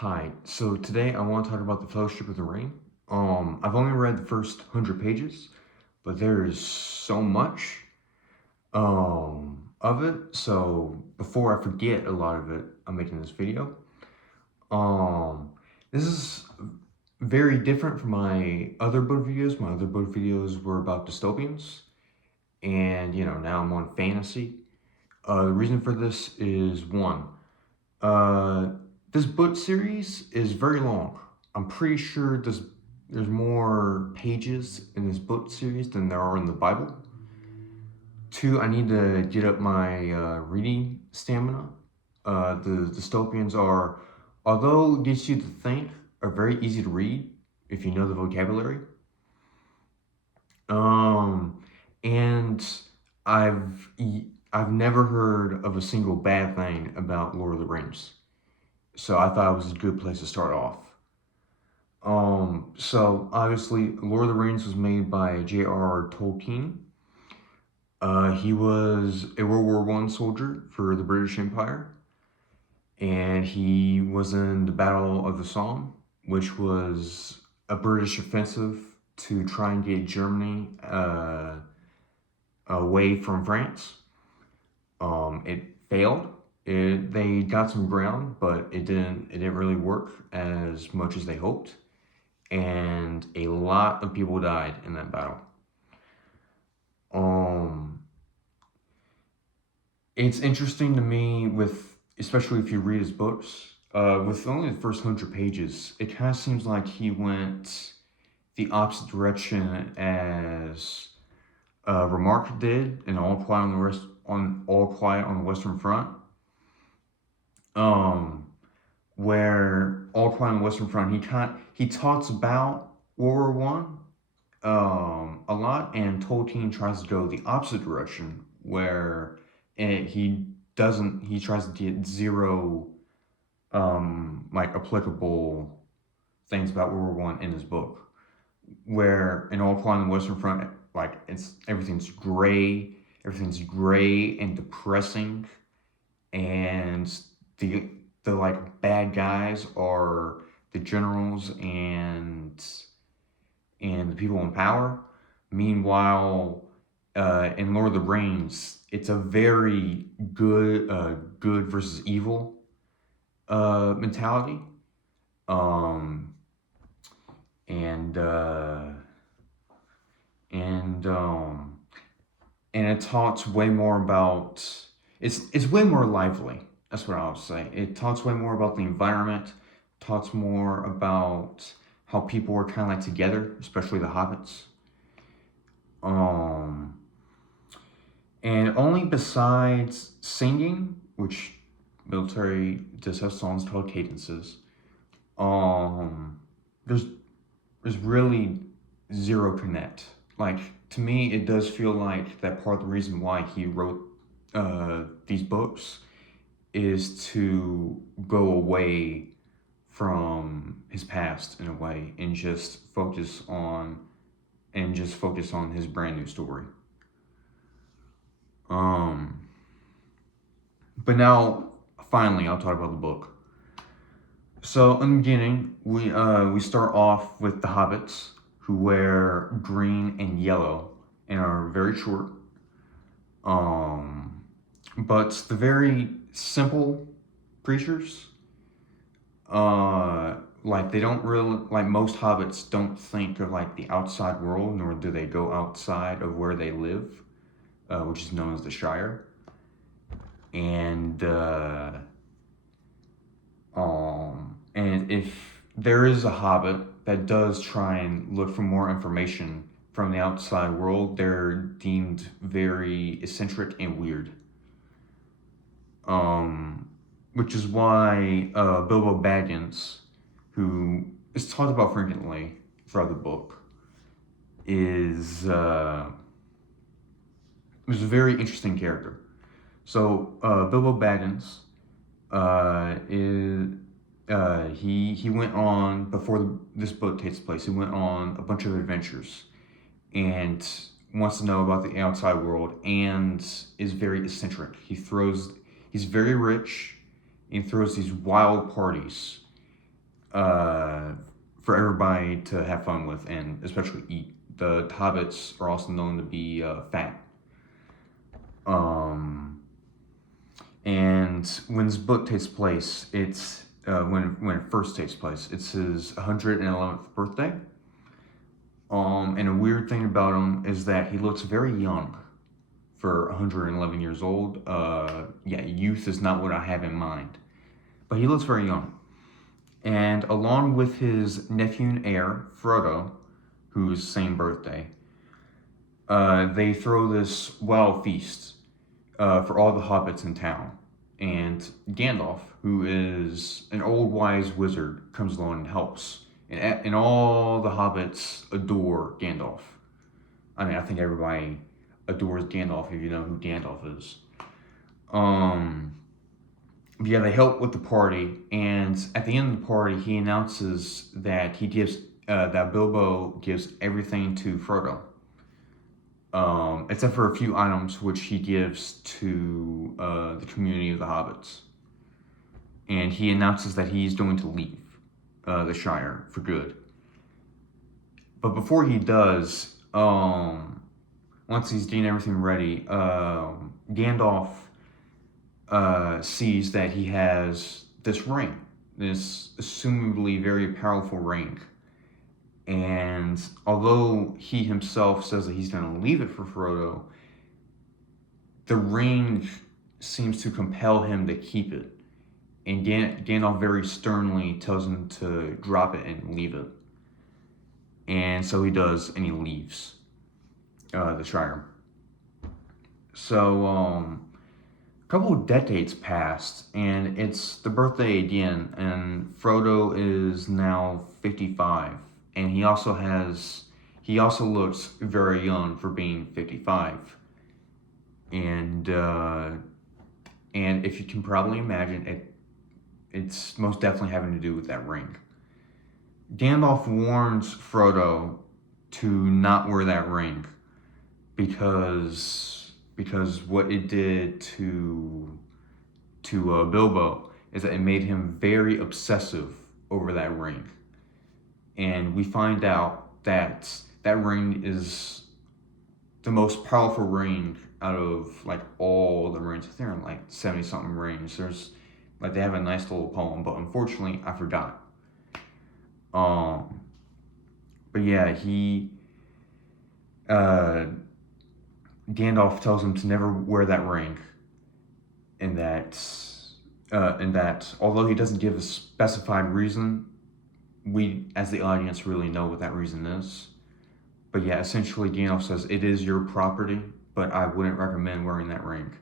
Hi, so today I want to talk about the Fellowship of the Ring. I've only read the first 100 pages, but there is so much of it. So before I forget a lot of it, I'm making this video. Um, this is very different from my other book videos. My other book videos were about dystopians, and now I'm on fantasy. The reason for this is one. Uh, this book series is very long. I'm pretty sure there's more pages in this book series than there are in the Bible. Two, I need to get up my reading stamina. The dystopians are, although it gets you to think, are very easy to read if you know the vocabulary. And I've I've never heard of a single bad thing about Lord of the Rings. So I thought it was a good place to start off. So obviously, Lord of the Rings was made by J.R.R. Tolkien. He was a World War One soldier for the British Empire, and he was in the Battle of the Somme, which was a British offensive to try and get Germany away from France. It failed. They got some ground, but it didn't really work as much as they hoped, and a lot of people died in that battle. It's interesting to me, especially if you read his books, with only the first 100 pages, it kind of seems like he went the opposite direction as Remarque did in All Quiet on the Western Front. Where All Quiet on the Western Front, he talks about World War One a lot, and Tolkien tries to go the opposite direction, where he doesn't. He tries to get zero like applicable things about World War One in his book. Where in All Quiet on the Western Front, like everything's gray and depressing, and the like bad guys are the generals and the people in power. Meanwhile, in Lord of the Rings, it's a very good versus evil mentality. Um, and and um, and it talks way more about it's way more lively. That's what I would say. It talks way more about the environment, talks more about how people are kind of like together, especially the hobbits. Um, and only besides singing, which military does have songs called cadences, um, there's really zero connect. Like, to me, it does feel like that part of the reason why he wrote these books is to go away from his past in a way and just focus on his brand new story. But now finally I'll talk about the book. So in the beginning, we start off with the hobbits, who wear green and yellow and are very short. But the very simple creatures, like they don't really, like most hobbits don't think of like the outside world, nor do they go outside of where they live, which is known as the Shire. And if there is a hobbit that does try and look for more information from the outside world, they're deemed very eccentric and weird. Which is why Bilbo Baggins, who is talked about frequently throughout the book, is a very interesting character. So Bilbo Baggins he went on, before this book takes place, he went on a bunch of adventures and wants to know about the outside world, and is very eccentric. He's very rich and throws these wild parties, uh, for everybody to have fun with and especially eat. The hobbits are also known to be fat. Um, and when this book takes place, it's when it first takes place, it's his 111th birthday. And a weird thing about him is that he looks very young for 111 years old. Yeah, youth is not what I have in mind, but he looks very young. And along with his nephew and heir, Frodo, whose same birthday, they throw this wild feast for all the hobbits in town. And Gandalf, who is an old wise wizard, comes along and helps. And all the hobbits adore Gandalf. I mean, I think everybody adores Gandalf if you know who Gandalf is. Yeah, they help with the party, and at the end of the party, he announces that he gives that Bilbo gives everything to Frodo, except for a few items which he gives to the community of the hobbits. And he announces that he's going to leave the Shire for good. But before he does, once he's getting everything ready, Gandalf sees that he has this ring, this assumably very powerful ring. And although he himself says that he's going to leave it for Frodo, the ring seems to compel him to keep it. And Gandalf very sternly tells him to drop it and leave it. And so he does, and he leaves the Shire. So, a couple of decades passed, and it's the birthday again, and Frodo is now 55. And he also looks very young for being 55. And if you can probably imagine, it's most definitely having to do with that ring. Gandalf warns Frodo to not wear that ring because what it did to Bilbo is that it made him very obsessive over that ring. And we find out that that ring is the most powerful ring out of like all the rings. There are like 70 something rings. There's like they have a nice little poem, but unfortunately I forgot. But yeah, Gandalf tells him to never wear that ring, and that although he doesn't give a specified reason, we as the audience really know what that reason is. But yeah, essentially Gandalf says it is your property, but I wouldn't recommend wearing that ring.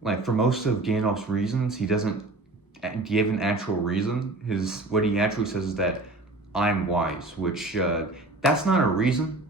Like for most of Gandalf's reasons, he doesn't give an actual reason. What he actually says is that I'm wise, which that's not a reason.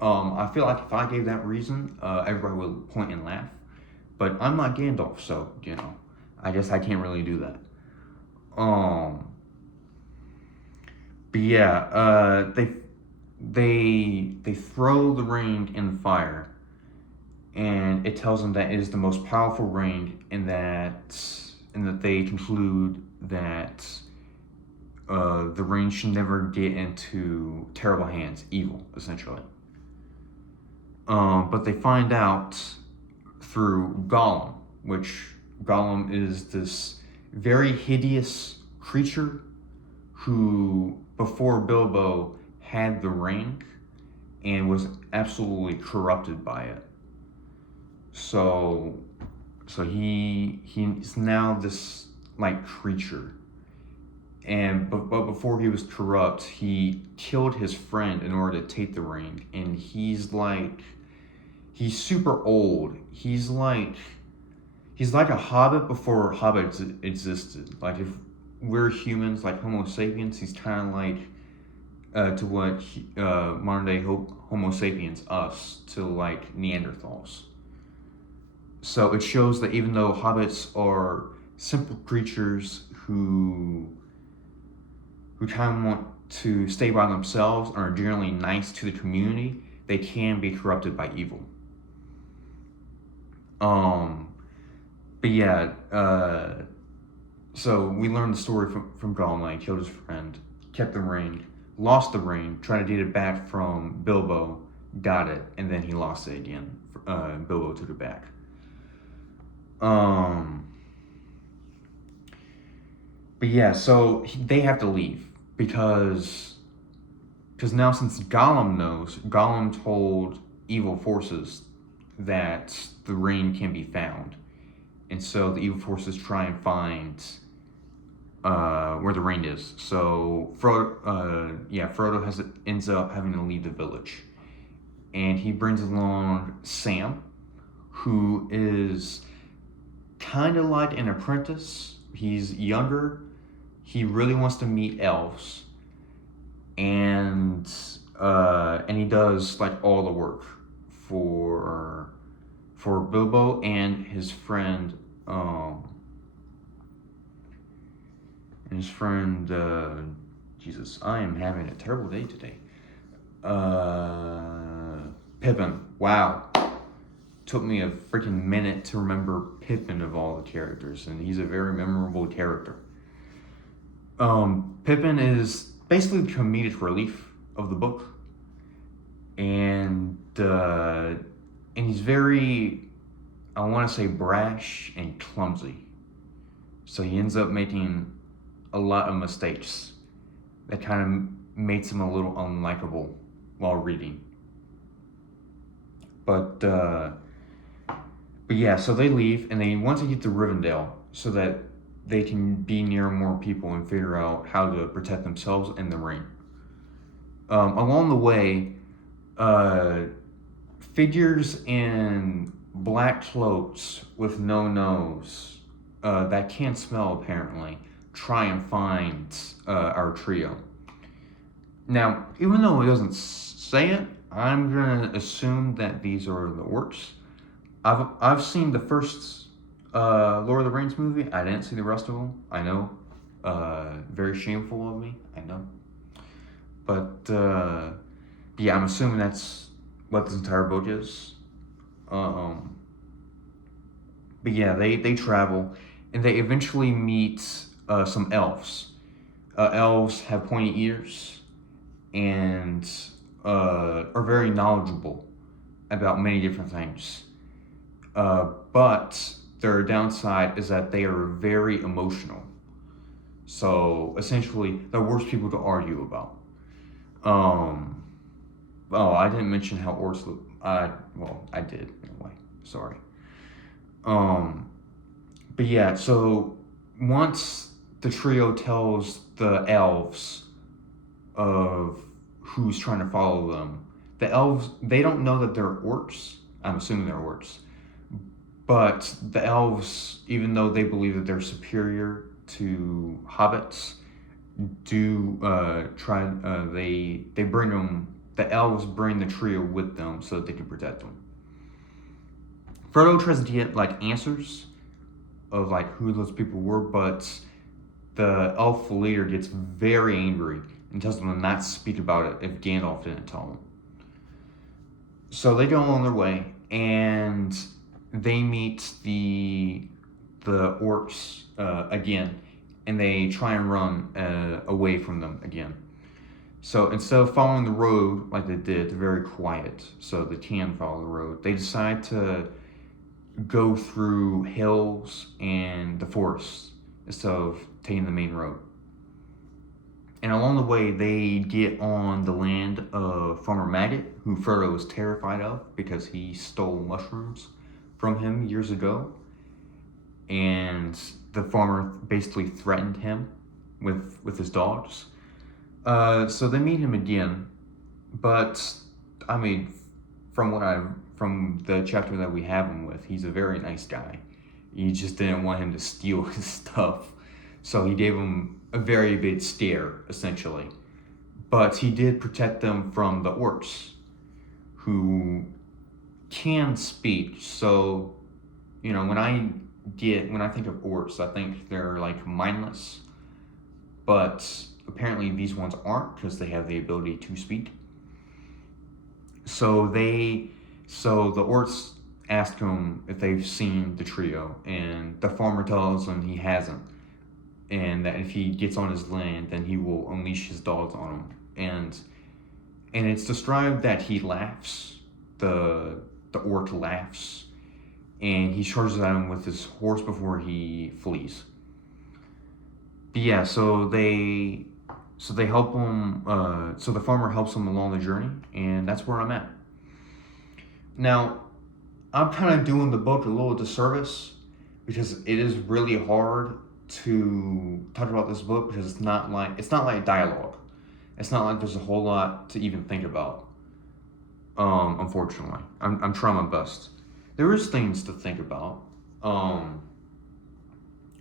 I feel like if I gave that reason, everybody would point and laugh. But I'm not Gandalf, so I guess I can't really do that. But yeah, they throw the ring in the fire, and it tells them that it is the most powerful ring, and that they conclude that the ring should never get into terrible hands, evil, essentially. But they find out through Gollum, which Gollum is this very hideous creature who, before Bilbo, had the ring and was absolutely corrupted by it. So he's now this like creature. But before he was corrupt, he killed his friend in order to take the ring, and he's super old. He's like a hobbit before hobbits existed. Like if we're humans, like Homo sapiens, he's kind of like to what modern day Homo sapiens us to like Neanderthals. So it shows that even though hobbits are simple creatures who kind of want to stay by themselves and are generally nice to the community, they can be corrupted by evil. But yeah, So we learned the story from Gollum. He killed his friend, kept the ring, lost the ring, tried to get it back from Bilbo, got it, and then he lost it again. Bilbo took it back. But yeah, so they have to leave because now since Gollum knows, Gollum told evil forces that the ring can be found, and so the evil forces try and find where the ring is. So Frodo ends up having to leave the village, and he brings along Sam, who is kind of like an apprentice. He's younger. He really wants to meet elves, and he does like all the work for Bilbo and his friend. Jesus, I am having a terrible day today. Pippin. Wow. Took me a freaking minute to remember Pippin of all the characters, and he's a very memorable character. Pippin is basically the comedic relief of the book, and he's very, I want to say, brash and clumsy. So he ends up making a lot of mistakes that kind of makes him a little unlikable while reading. But yeah, so they leave and they want to get to Rivendell so that they can be near more people and figure out how to protect themselves and the ring. Along the way, figures in black cloaks with no nose that can't smell apparently try and find our trio. Now, even though it doesn't say it, I'm gonna assume that these are the orcs. I've seen the first Lord of the Rings movie. I didn't see the rest of them. I know, very shameful of me. I know, but yeah, I'm assuming that's what this entire book is. But yeah, they travel, and they eventually meet some elves. Elves have pointy ears, and are very knowledgeable about many different things. But their downside is that they are very emotional. So essentially, the worst people to argue about. I didn't mention how orcs look. I did anyway. Sorry. But yeah, so once the trio tells the elves of who's trying to follow them, the elves, they don't know that they're orcs. I'm assuming they're orcs. But the elves, even though they believe that they're superior to hobbits, they bring them, the elves bring the trio with them so that they can protect them. Frodo tries to get like answers of like who those people were, but the elf leader gets very angry and tells them to not speak about it if Gandalf didn't tell them. So they go on their way, and they meet the orcs again, and they try and run away from them again. So instead of following the road like they did, they're very quiet, so they can follow the road. They decide to go through hills and the forest instead of taking the main road. And along the way, they get on the land of Farmer Maggot, who Frodo was terrified of because he stole mushrooms from him years ago. And the farmer basically threatened him with his dogs. So they meet him again. But, I mean, from the chapter that we have him with, he's a very nice guy. He just didn't want him to steal his stuff. So he gave him a very big stare, essentially. But he did protect them from the orcs, who can speak. So, you know, when I think of orcs, I think they're like mindless. But apparently these ones aren't, because they have the ability to speak. So the orcs ask him if they've seen the trio, and the farmer tells them he hasn't. and that if he gets on his land, then he will unleash his dogs on him. And it's described that he laughs. The orc laughs, and he charges at him with his horse before he flees. But yeah, so they help him. So the farmer helps him along the journey, and that's where I'm at. Now, I'm kind of doing the book a little disservice because it is really hard to talk about this book because it's not like dialogue. It's not like there's a whole lot to even think about. Unfortunately, I'm trying my best. There is things to think about.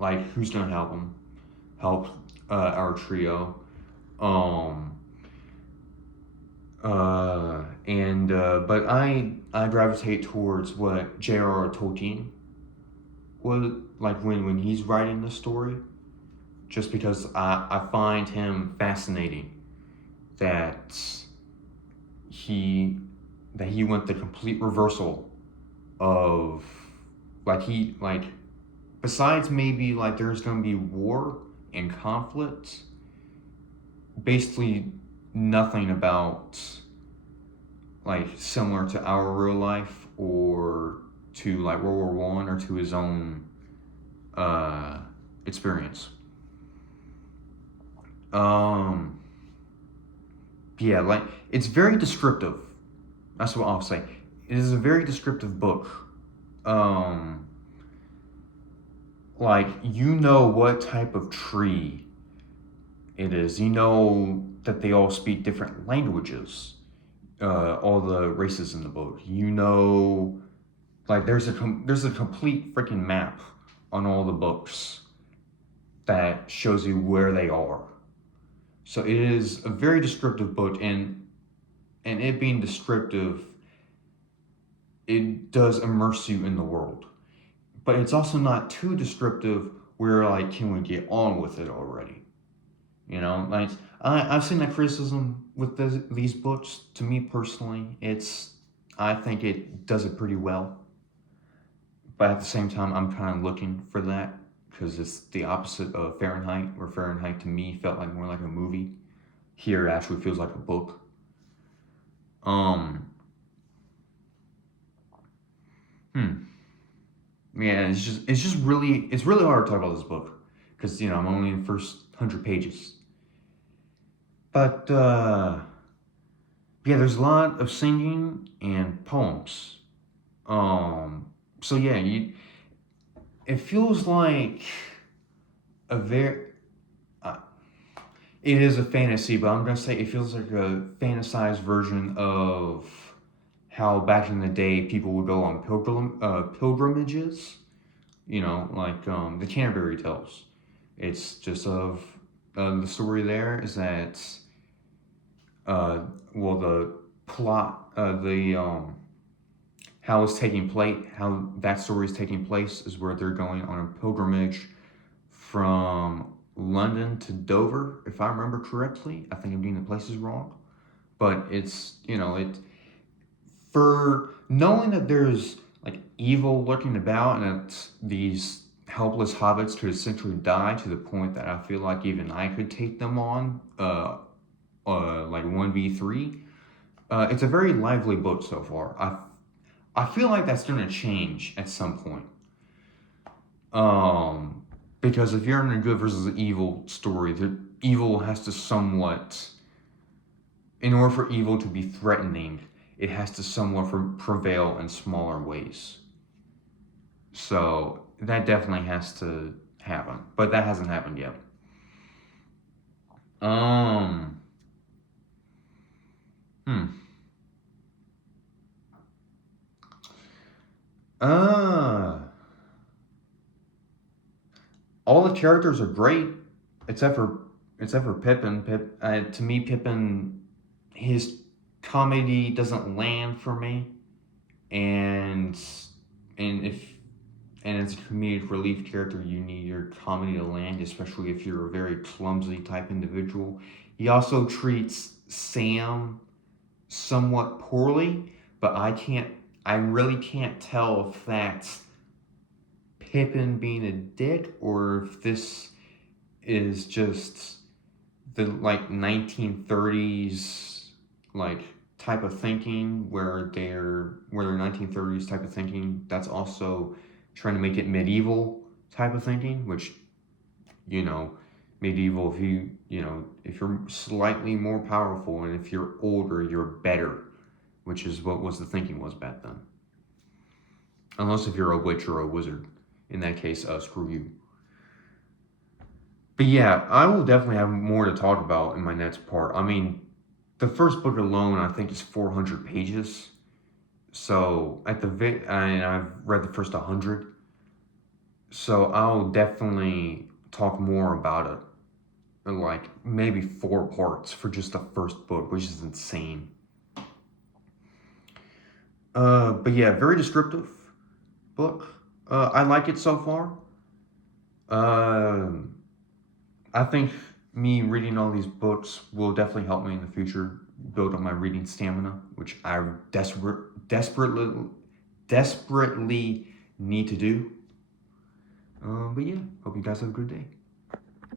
Like who's gonna help our trio. But I gravitate towards what J.R.R. Tolkien was like when he's writing the story, just because I find him fascinating that he went the complete reversal of besides maybe like there's gonna be war and conflict, basically nothing about like similar to our real life or to like World War I or to his own experience. Yeah, like it's very descriptive. That's what I'll say. It is a very descriptive book. Like you know what type of tree it is. You know that they all speak different languages. All the races in the book. You know, like there's a complete freaking map on all the books that shows you where they are. So it is a very descriptive book, and it being descriptive, it does immerse you in the world. But it's also not too descriptive where like, can we get on with it already? You know, like I've seen that criticism with these books. To me personally, I think it does it pretty well. But at the same time, I'm kind of looking for that because it's the opposite of Fahrenheit, where Fahrenheit to me felt like more like a movie. Here it actually feels like a book. Yeah, it's really hard to talk about this book because I'm only in the first 100 pages. But yeah, there's a lot of singing and poems. So yeah, it feels like a very. It is a fantasy, but I'm gonna say it feels like a fantasized version of how back in the day people would go on pilgrimages. Like the Canterbury Tales. It's just of the story there is that the plot how that story is taking place is where they're going on a pilgrimage from London to Dover, if I remember correctly. I think I'm getting the places wrong, but it's for knowing that there's like evil lurking about and that these helpless hobbits could essentially die to the point that I feel like even I could take them on like 1v3. It's a very lively book so far. I feel like that's going to change at some point. Because if you're in a good versus evil story, the evil has to somewhat, in order for evil to be threatening, it has to somewhat prevail in smaller ways. So that definitely has to happen, but that hasn't happened yet. All the characters are great, except for Pippin. To me, Pippin, his comedy doesn't land for me, and as a comedic relief character, you need your comedy to land, especially if you're a very clumsy type individual. He also treats Sam somewhat poorly, but I really can't tell if that's Pippin being a dick or if this is just the like 1930s like type of thinking where they're 1930s type of thinking that's also trying to make it medieval type of thinking, which, you know, medieval, if if you're slightly more powerful and if you're older, you're better, which is what was the thinking was back then. Unless if you're a witch or a wizard. In that case, screw you. But yeah, I will definitely have more to talk about in my next part. I mean, the first book alone, I think, is 400 pages. So and I've read the first 100. So I'll definitely talk more about it. Like maybe 4 parts for just the first book, which is insane. But yeah, very descriptive book. I like it so far. I think me reading all these books will definitely help me in the future build up my reading stamina, which I desperately need to do. But yeah, hope you guys have a good day.